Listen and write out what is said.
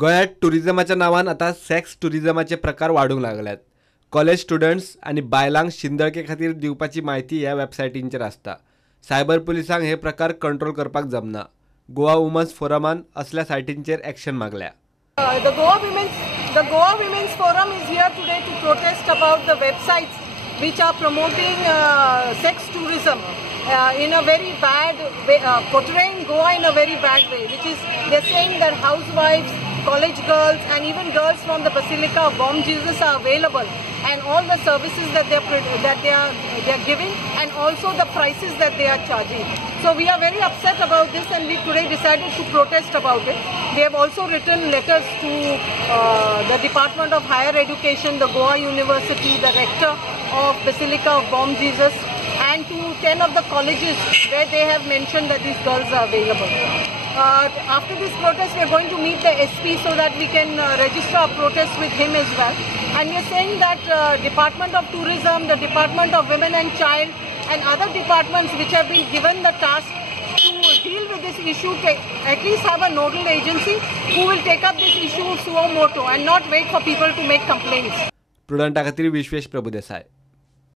गोयात टुरिझमाच्या नावान आता सेक्स टुरिझमाचे प्रकार वाढूंक लागल्यात। कॉलेज स्टुडंट्स आणि बायलांक शिंदळके खातीर दिवपाची माहिती ह्या वेबसायटींचेर आसता। सायबर पुलिसांक हे प्रकार कंट्रोल करपाक जमना। गोवा वुमन्स फोरमान असल्या सायटींचेर एक्शन मागल्या। The Goa Women's Forum is here today to protest about the websites which are promoting sex tourism in a very bad way, portraying Goa in a very bad way, which is they're saying that housewives, college girls and even girls from the Basilica of Bom Jesus are available, and all the services that they are giving, and also the prices that they are charging. So we are very upset about this, and we today decided to protest about it. We have also written letters to the Department of Higher Education, the Goa University, the rector of Basilica of Bom Jesus, and to 10 of the colleges where they have mentioned that these girls are available. After this protest, we are going to meet the SP so that we can register our protest with him as well. And we are saying that Department of Tourism, the Department of Women and Child, and other departments which have been given the task to deal with this issue, at least have a nodal agency who will take up this issue suo moto and not wait for people to make complaints. प्रुडंटा खातीर विश्वेश प्रभुदेसाय।